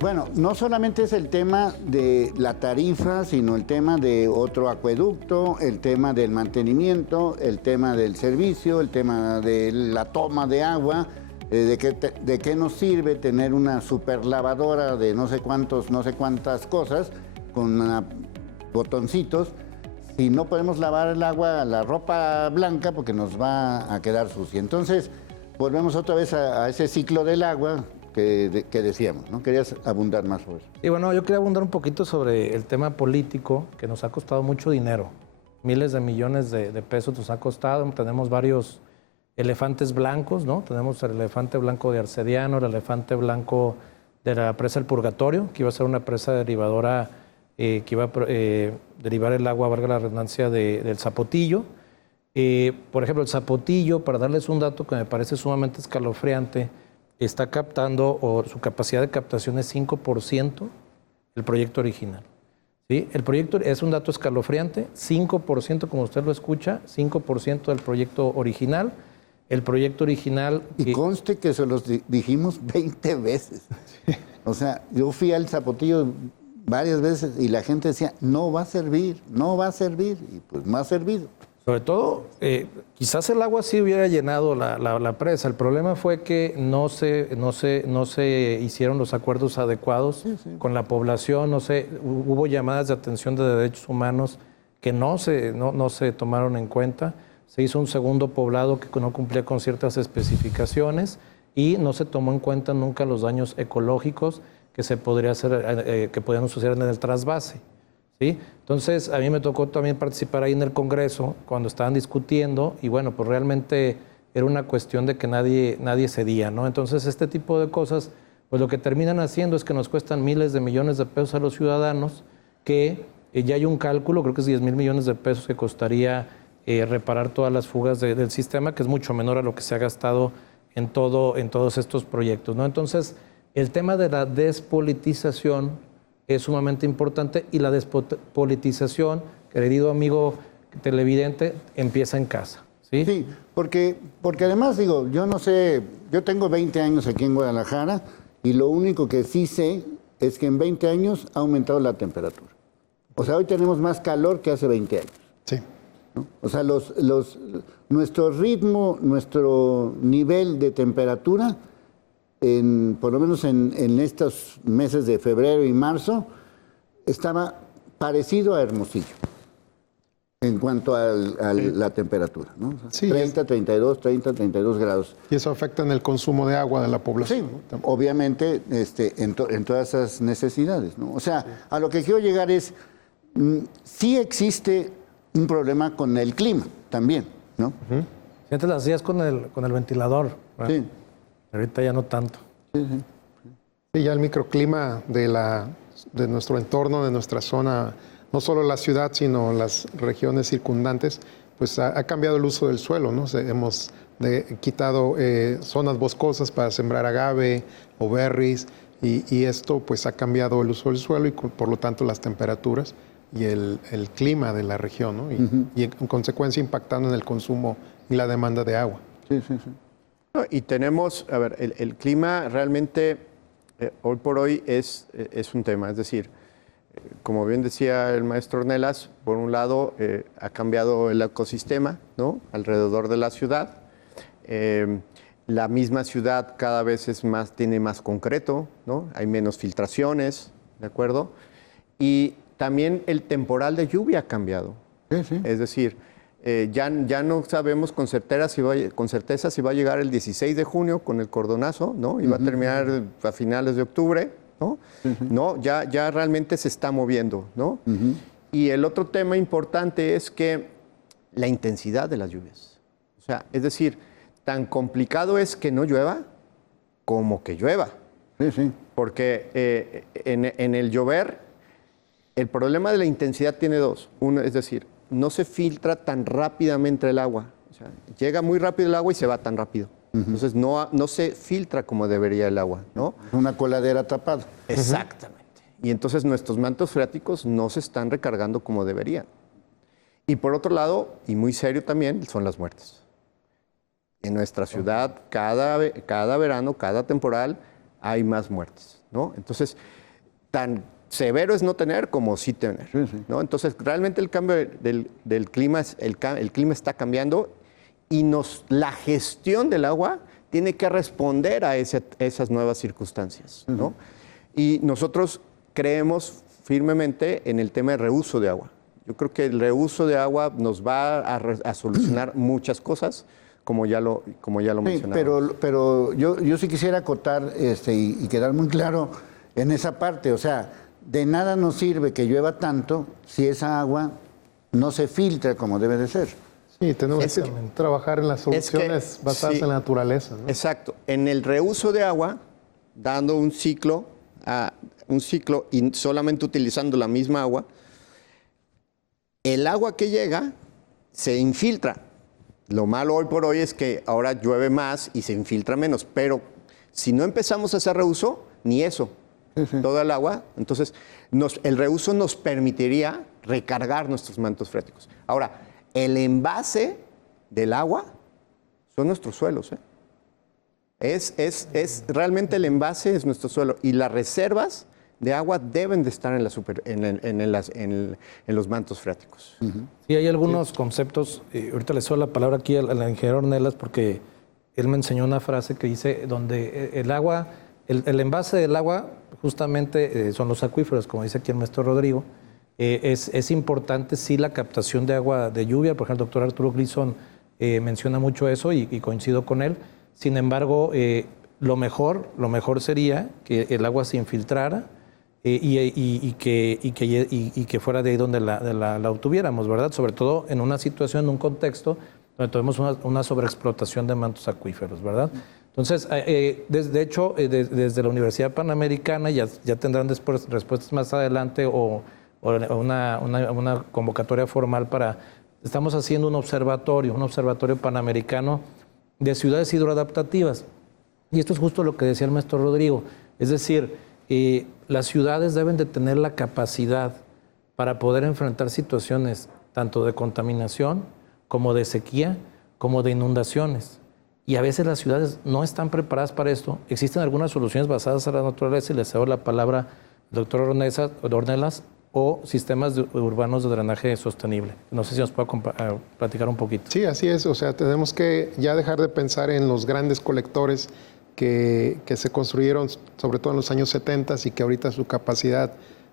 Bueno, no solamente es el tema de la tarifa, sino el tema de otro acueducto, el tema del mantenimiento, el tema del servicio, el tema de la toma de agua, de qué nos sirve tener una superlavadora de no sé cuántas cosas con botoncitos si no podemos lavar el agua, la ropa blanca, porque nos va a quedar sucia. Entonces, volvemos otra vez a ese ciclo del agua que decíamos, ¿no? Querías abundar más sobre eso. Y bueno, yo quería abundar un poquito sobre el tema político, que nos ha costado mucho dinero. Miles de millones de pesos nos ha costado. Tenemos varios elefantes blancos, ¿no? Tenemos el elefante blanco de Arcediano, el elefante blanco de la presa El Purgatorio, que iba a ser una presa derivadora que iba a derivar el agua, valga la redundancia, del Zapotillo. Por ejemplo, el Zapotillo, para darles un dato que me parece sumamente escalofriante, está captando, o su capacidad de captación es 5% del proyecto original. ¿Sí? El proyecto es un dato escalofriante, 5%, como usted lo escucha, 5% del proyecto original. El proyecto original... Y conste que se los dijimos 20 veces. O sea, yo fui al Zapotillo varias veces y la gente decía, no va a servir, no va a servir, y pues no ha servido. Sobre todo, quizás el agua sí hubiera llenado la presa. El problema fue que no se hicieron los acuerdos adecuados con la población. Hubo llamadas de atención de derechos humanos que no se tomaron en cuenta. Se hizo un segundo poblado que no cumplía con ciertas especificaciones y no se tomó en cuenta nunca los daños ecológicos que podían suceder en el trasvase. ¿Sí? Entonces, a mí me tocó también participar ahí en el Congreso cuando estaban discutiendo y bueno, pues realmente era una cuestión de que nadie cedía, ¿no? Entonces, este tipo de cosas, pues lo que terminan haciendo es que nos cuestan miles de millones de pesos a los ciudadanos, que ya hay un cálculo, creo que es 10,000 millones de pesos que costaría reparar todas las fugas del sistema, que es mucho menor a lo que se ha gastado en todos estos proyectos, ¿no? Entonces, el tema de la despolitización es sumamente importante y la despolitización, querido amigo televidente, empieza en casa. Sí, sí, porque además digo, yo no sé, yo tengo 20 años aquí en Guadalajara y lo único que sí sé es que en 20 años ha aumentado la temperatura. O sea, hoy tenemos más calor que hace 20 años. Sí. ¿No? O sea, nuestro ritmo, nuestro nivel de temperatura, por lo menos en estos meses de febrero y marzo, estaba parecido a Hermosillo en cuanto a la temperatura, ¿no? O sea, Sí, 32 grados. Y eso afecta en el consumo de agua de la población. Sí, obviamente en todas esas necesidades, ¿no? O sea, a lo que quiero llegar es, sí existe un problema con el clima también, ¿no? Si antes lo hacías con el ventilador, ¿verdad? Sí. Ahorita ya no tanto. Sí, ya el microclima de nuestro entorno, de nuestra zona, no solo la ciudad, sino las regiones circundantes, pues ha cambiado el uso del suelo, ¿no? Hemos quitado zonas boscosas para sembrar agave o berries y esto pues ha cambiado el uso del suelo y por lo tanto las temperaturas y el clima de la región, ¿no? Y en consecuencia impactando en el consumo y la demanda de agua. Sí. No, y tenemos, a ver, el clima realmente hoy por hoy es un tema, es decir, como bien decía el maestro Ornelas, por un lado ha cambiado el ecosistema, ¿no? Alrededor de la ciudad. La misma ciudad cada vez tiene más concreto, ¿no? Hay menos filtraciones, ¿de acuerdo? Y también el temporal de lluvia ha cambiado. Sí. Es decir, ya no sabemos con certeza si va a llegar el 16 de junio con el cordonazo, ¿no? Y va a terminar a finales de octubre, ¿no? No, ya realmente se está moviendo, ¿no? Y el otro tema importante es que la intensidad de las lluvias. O sea, es decir, tan complicado es que no llueva como que llueva. Sí. Porque en el llover, el problema de la intensidad tiene dos. Uno, es decir, no se filtra tan rápidamente el agua. O sea, llega muy rápido el agua y se va tan rápido. Entonces no se filtra como debería el agua, ¿no? Una coladera tapada. Exactamente. Y entonces nuestros mantos freáticos no se están recargando como deberían. Y por otro lado, y muy serio también, son las muertes. En nuestra ciudad, cada verano, cada temporal, hay más muertes, ¿no? Entonces, tan severo es no tener como sí tener, ¿no? Entonces, realmente el cambio del clima, el clima está cambiando y la gestión del agua tiene que responder a esas nuevas circunstancias, ¿no? Y nosotros creemos firmemente en el tema de reuso de agua. Yo creo que el reuso de agua nos va a solucionar muchas cosas, como ya lo mencionaba. Pero yo sí quisiera acotar y quedar muy claro en esa parte. O sea, de nada nos sirve que llueva tanto si esa agua no se filtra como debe de ser. Sí, tenemos que trabajar en las soluciones basadas en la naturaleza, ¿no? Exacto. En el reuso de agua, dando un ciclo y solamente utilizando la misma agua, el agua que llega se infiltra. Lo malo hoy por hoy es que ahora llueve más y se infiltra menos, pero si no empezamos a hacer reuso, ni eso, toda el agua, entonces el reuso nos permitiría recargar nuestros mantos freáticos. Ahora, el envase del agua son nuestros suelos, realmente el envase es nuestro suelo y las reservas de agua deben de estar en los mantos freáticos. Sí, hay algunos conceptos, ahorita le cedo la palabra aquí al ingeniero Ornelas porque él me enseñó una frase que dice donde el agua, el envase del agua justamente son los acuíferos, como dice aquí el maestro Rodrigo. Es importante sí la captación de agua de lluvia, por ejemplo el doctor Arturo Gleason menciona mucho eso y coincido con él. Sin embargo, lo mejor sería que el agua se infiltrara y que fuera de ahí donde la obtuviéramos, ¿verdad? Sobre todo en una situación, en un contexto donde tenemos una sobreexplotación de mantos acuíferos, ¿verdad? Entonces, de hecho, desde la Universidad Panamericana ya tendrán después respuestas más adelante o una convocatoria formal estamos haciendo un observatorio panamericano de ciudades hidroadaptativas. Y esto es justo lo que decía el maestro Rodrigo. Es decir, las ciudades deben de tener la capacidad para poder enfrentar situaciones tanto de contaminación como de sequía, como de inundaciones. Y a veces las ciudades no están preparadas para esto. Existen algunas soluciones basadas en la naturaleza y les cedo la palabra al doctor Ornelas o sistemas urbanos de drenaje sostenible. No sé si nos puede platicar un poquito. Sí, así es. O sea, tenemos que ya dejar de pensar en los grandes colectores que se construyeron sobre todo en los años 70 y que ahorita su capacidad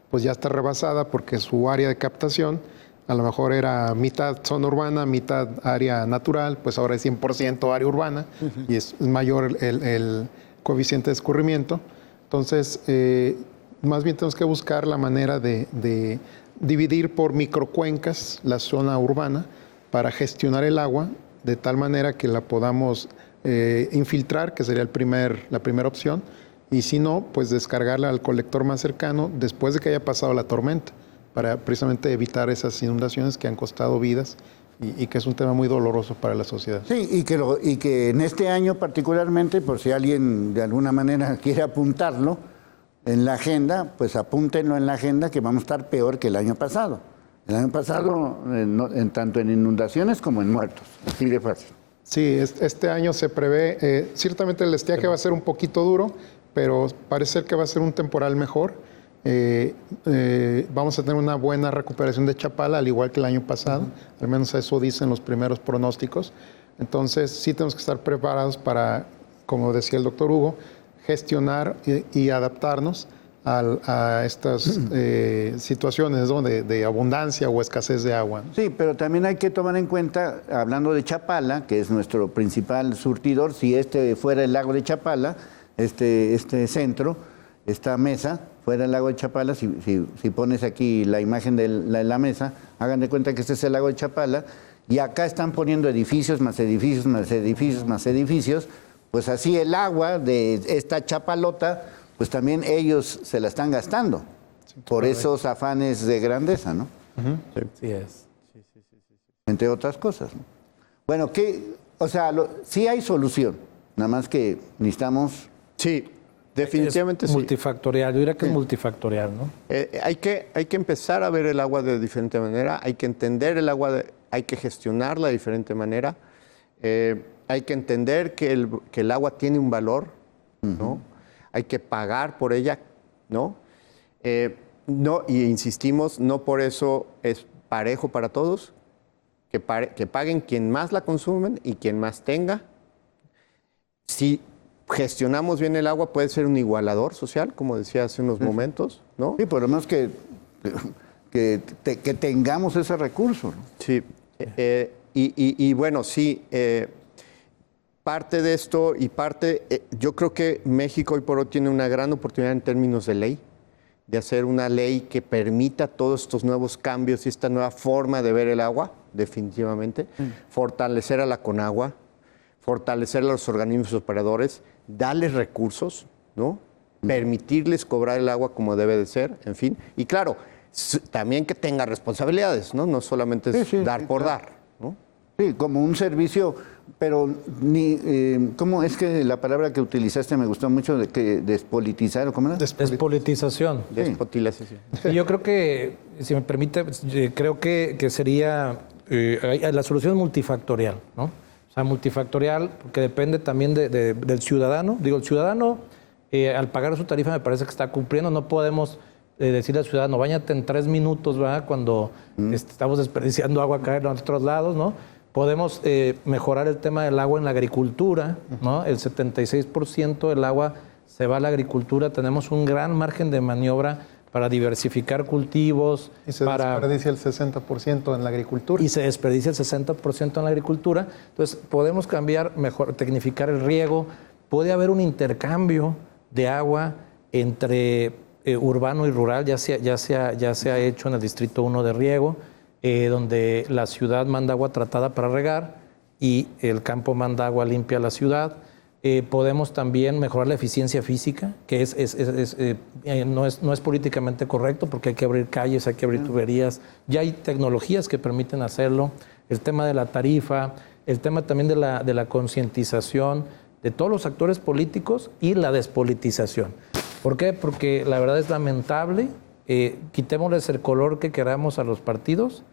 pues ya está rebasada porque su área de captación a lo mejor era mitad zona urbana, mitad área natural, pues ahora es 100% área urbana y es mayor el coeficiente de escurrimiento. Entonces, más bien tenemos que buscar la manera de dividir por microcuencas la zona urbana para gestionar el agua de tal manera que la podamos infiltrar, que sería la primera opción, y si no, pues descargarla al colector más cercano después de que haya pasado la tormenta, para precisamente evitar esas inundaciones que han costado vidas y que es un tema muy doloroso para la sociedad. Sí, y que en este año particularmente, por si alguien de alguna manera quiere apuntarlo en la agenda, pues apúntenlo en la agenda que vamos a estar peor que el año pasado. El año pasado, tanto en inundaciones como en muertos. Así de fácil. Sí, este año se prevé, ciertamente el estiaje va a ser un poquito duro, pero parece ser que va a ser un temporal mejor. Vamos a tener una buena recuperación de Chapala, al igual que el año pasado, al menos eso dicen los primeros pronósticos. Entonces sí tenemos que estar preparados para, como decía el doctor Hugo, gestionar y adaptarnos a estas situaciones, ¿no? de abundancia o escasez de agua. Sí, pero también hay que tomar en cuenta, hablando de Chapala, que es nuestro principal surtidor, si este fuera el lago de Chapala, este centro, esta mesa, fuera el lago de Chapala, si pones aquí la imagen de la mesa, hagan de cuenta que este es el lago de Chapala, y acá están poniendo edificios, más edificios, más edificios, más edificios, pues así el agua de esta chapalota, pues también ellos se la están gastando, por esos afanes de grandeza, ¿no? Sí es. Entre otras cosas, ¿no? Bueno, sí hay solución, nada más que necesitamos... Sí. Definitivamente es multifactorial, yo diría que es multifactorial, ¿no? Hay que empezar a ver el agua de diferente manera, hay que entender el agua, hay que gestionarla de diferente manera, hay que entender que el agua tiene un valor, ¿no? hay que pagar por ella, ¿no? No, y insistimos, no por eso es parejo para todos, que paguen quien más la consumen y quien más tenga. Si gestionamos bien el agua, puede ser un igualador social, como decía hace unos momentos, ¿no? Sí, por lo menos que tengamos ese recurso, ¿no? Sí, y bueno, sí, parte de esto y yo creo que México hoy por hoy tiene una gran oportunidad en términos de ley, de hacer una ley que permita todos estos nuevos cambios y esta nueva forma de ver el agua, definitivamente, fortalecer a la Conagua, fortalecer a los organismos operadores, darles recursos, ¿no? Permitirles cobrar el agua como debe de ser, en fin. Y claro, también que tenga responsabilidades, ¿no? No solamente es dar por dar, ¿no? Sí, como un servicio, pero ¿cómo es que la palabra que utilizaste me gustó mucho, de que despolitizar, ¿cómo era? Despolitización. Despolitización. Y yo creo que, si me permite, creo que sería, la solución es multifactorial, ¿no? O sea, multifactorial, porque depende también del ciudadano. Digo, el ciudadano, al pagar su tarifa, me parece que está cumpliendo. No podemos decirle al ciudadano, báñate en 3 minutos, ¿verdad? Cuando estamos desperdiciando agua acá en otros lados, ¿no? Podemos mejorar el tema del agua en la agricultura, ¿no? El 76% del agua se va a la agricultura. Tenemos un gran margen de maniobra para diversificar cultivos. Y se desperdicia el 60% en la agricultura. Y se desperdicia el 60% en la agricultura. Entonces, podemos cambiar, mejor, tecnificar el riego. Puede haber un intercambio de agua entre urbano y rural, ya se ha hecho en el Distrito 1 de riego, donde la ciudad manda agua tratada para regar y el campo manda agua limpia a la ciudad. Podemos también mejorar la eficiencia física, que no es políticamente correcto porque hay que abrir calles, hay que abrir tuberías. Ya hay tecnologías que permiten hacerlo. El tema de la tarifa, el tema también de la concientización de todos los actores políticos y la despolitización. ¿Por qué? Porque la verdad es lamentable. Quitémosles el color que queramos a los partidos,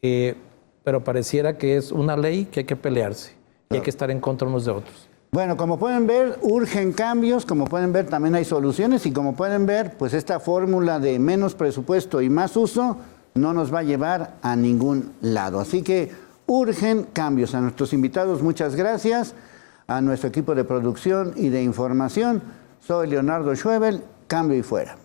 pero pareciera que es una ley que hay que pelearse y hay que estar en contra unos de otros. Bueno, como pueden ver, urgen cambios, como pueden ver, también hay soluciones y como pueden ver, pues esta fórmula de menos presupuesto y más uso no nos va a llevar a ningún lado. Así que urgen cambios. A nuestros invitados, muchas gracias. A nuestro equipo de producción y de información, soy Leonardo Schwebel, cambio y fuera.